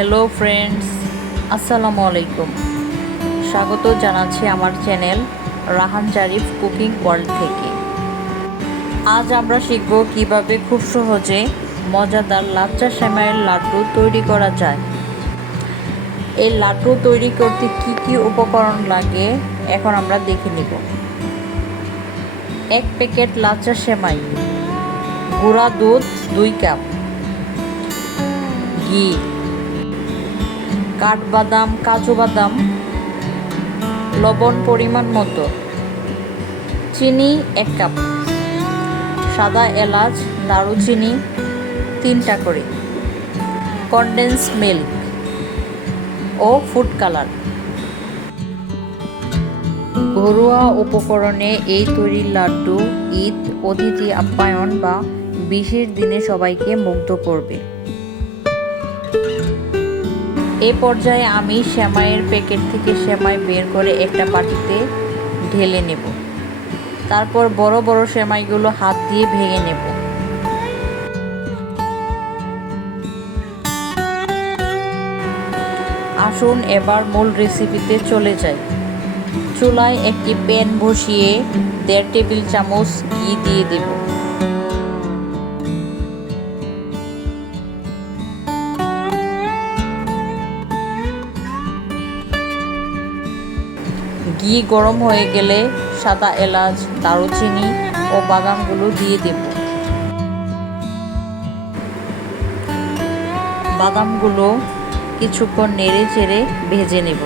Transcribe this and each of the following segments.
Hello friends, আসসালামু আলাইকুম। স্বাগত জানাচ্ছি আমার channel Rahan Zarif cooking world থেকে। আজ আমরা শিখব কিভাবে খুব সহজে মজাদার লাচ্চা সেমাইয়ের লাড্ডু তৈরি করা যায়। এই লাড্ডু তৈরি করতে কি কি উপকরণ লাগে এখন আমরা দেখে নিব। 1 প্যাকেট লাচ্চা সেমাই, গুঁড়া দুধ 2 কাপ, ঘি, কাঠবাদাম, কাজু বাদাম, লবণ পরিমাণ মতো, চিনি 1 কাপ, সাদা এলাচ, দারুচিনি 3টা করে, কনডেন্স মিল্ক ও ফুড কালার। ঘরোয়া উপকরণে এই তৈরি লাড্ডু ঈদ, অতিথি আপ্যায়ন বা বিশেষ দিনে সবাইকে মুগ্ধ করবে। এই পর্যায়ে আমি সেমাইয়ের প্যাকেট থেকে সেমাই বের করে একটা বাটিতে ঢেলে নেব। তারপর বড় বড় সেমাইগুলো হাত দিয়ে ভেঙে নেব। আসুন এবার মূল রেসিপিতে চলে যাই। চুলায় একটি প্যান বসিয়ে 1.5 টেবিল চামচ ঘি দিয়ে দেব। ঘি গরম হয়ে গেলে সাদা এলাচ, দারুচিনি ও বাদামগুলো দিয়ে দেব। বাদামগুলো কিছুক্ষণ নেড়ে চেড়ে ভেজে নেব।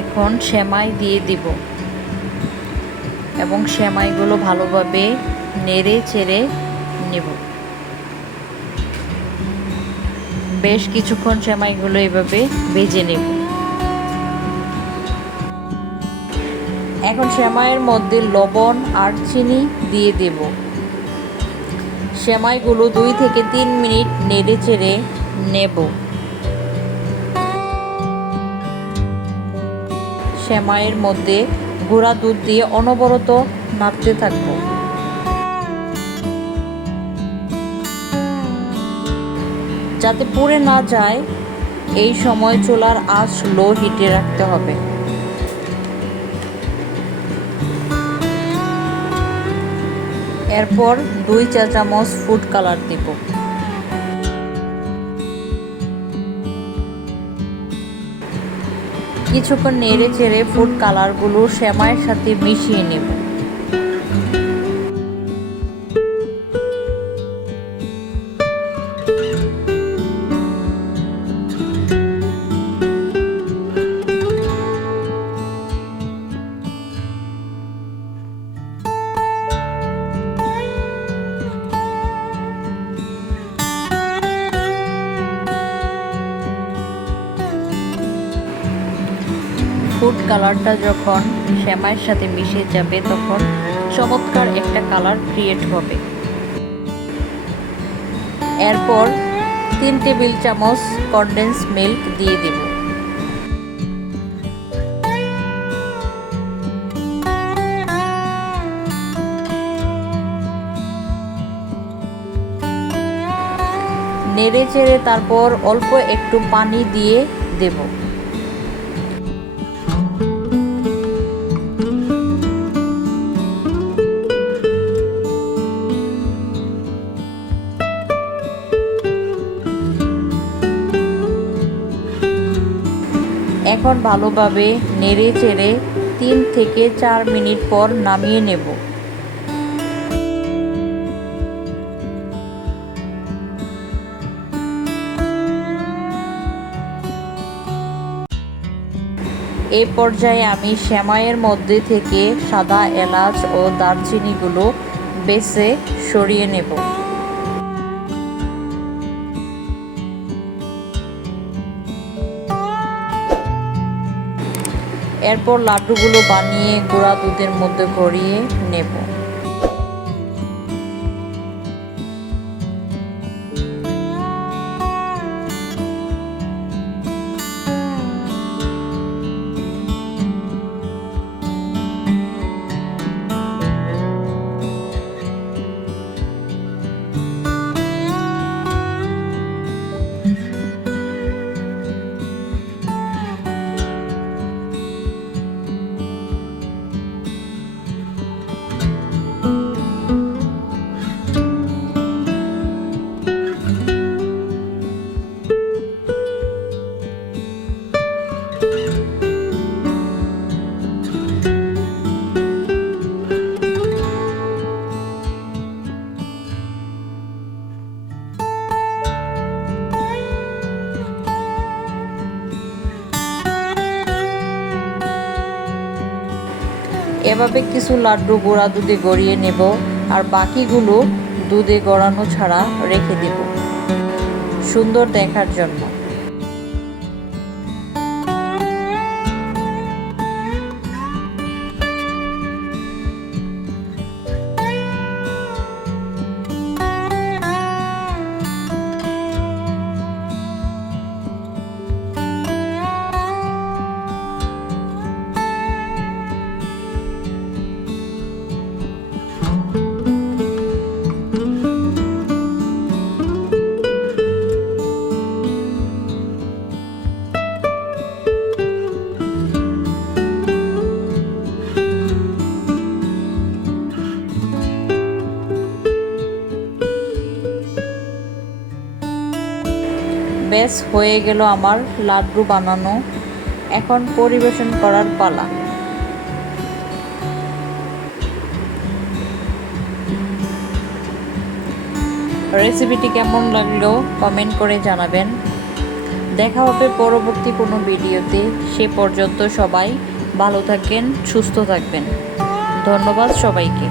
এখন সেমাই দিয়ে দিব এবং সেমাইগুলো ভালোভাবে নেড়ে চেড়ে নেব। বেশ কিছুক্ষণ সেমাইগুলো এভাবে ভেজে নেব। এখন সেমাইয়ের মধ্যে লবণ আর চিনি দিয়ে দেব। সেমাইগুলো 2 থেকে 3 মিনিট নেড়ে চেড়ে নেব। সেমাইয়ের মধ্যে গুঁড়া দুধ দিয়ে অনবরত নাড়তে থাকব। যাতে পুড়ে না যায় এই সময় চুলার আঁচ লো হিটে রাখতে হবে। এরপর 2 চা চামচ ফুড কালার দেব। কিছুক্ষণ নেড়ে চেড়ে ফুড কালারগুলো সেমাইয়ের সাথে মিশিয়ে নেব। ফুড কালারটা যখন সেমাইয়ের সাথে মিশে যাবে তখন চমৎকার একটা কালার ক্রিয়েট হবে। এরপর 3 টেবিল চামচ কনডেন্স মিল্ক দিয়ে দেব। নেড়ে চেড়ে তারপর অল্প একটু পানি দিয়ে দেব। এখন ভালোভাবে নেড়ে চেড়ে 3 থেকে 4 মিনিট পর নামিয়ে নেব। এই পর্যায়ে আমি সেমাইয়ের মধ্যে থেকে সাদা এলাচ ও দারচিনিগুলো বেছে সরিয়ে নেব। এরপর লাড্ডুগুলো বানিয়ে গুঁড়া দুধের মধ্যে গড়িয়ে নেব। এভাবে কিছু লাড্ডু গুঁড়া দুধে গড়িয়ে নেব আর বাকিগুলো দুধে গড়ানো ছাড়া রেখে দেব সুন্দর দেখার জন্য। বেশ হয়ে গেল আমার লাড্ডু বানানো। এখন পরিবেশন করার পালা। রেসিপিটি কেমন লাগলো কমেন্ট করে জানাবেন। দেখা হবে পরবর্তী কোনো ভিডিওতে। সে পর্যন্ত সবাই ভালো থাকবেন, সুস্থ থাকবেন। ধন্যবাদ সবাইকে।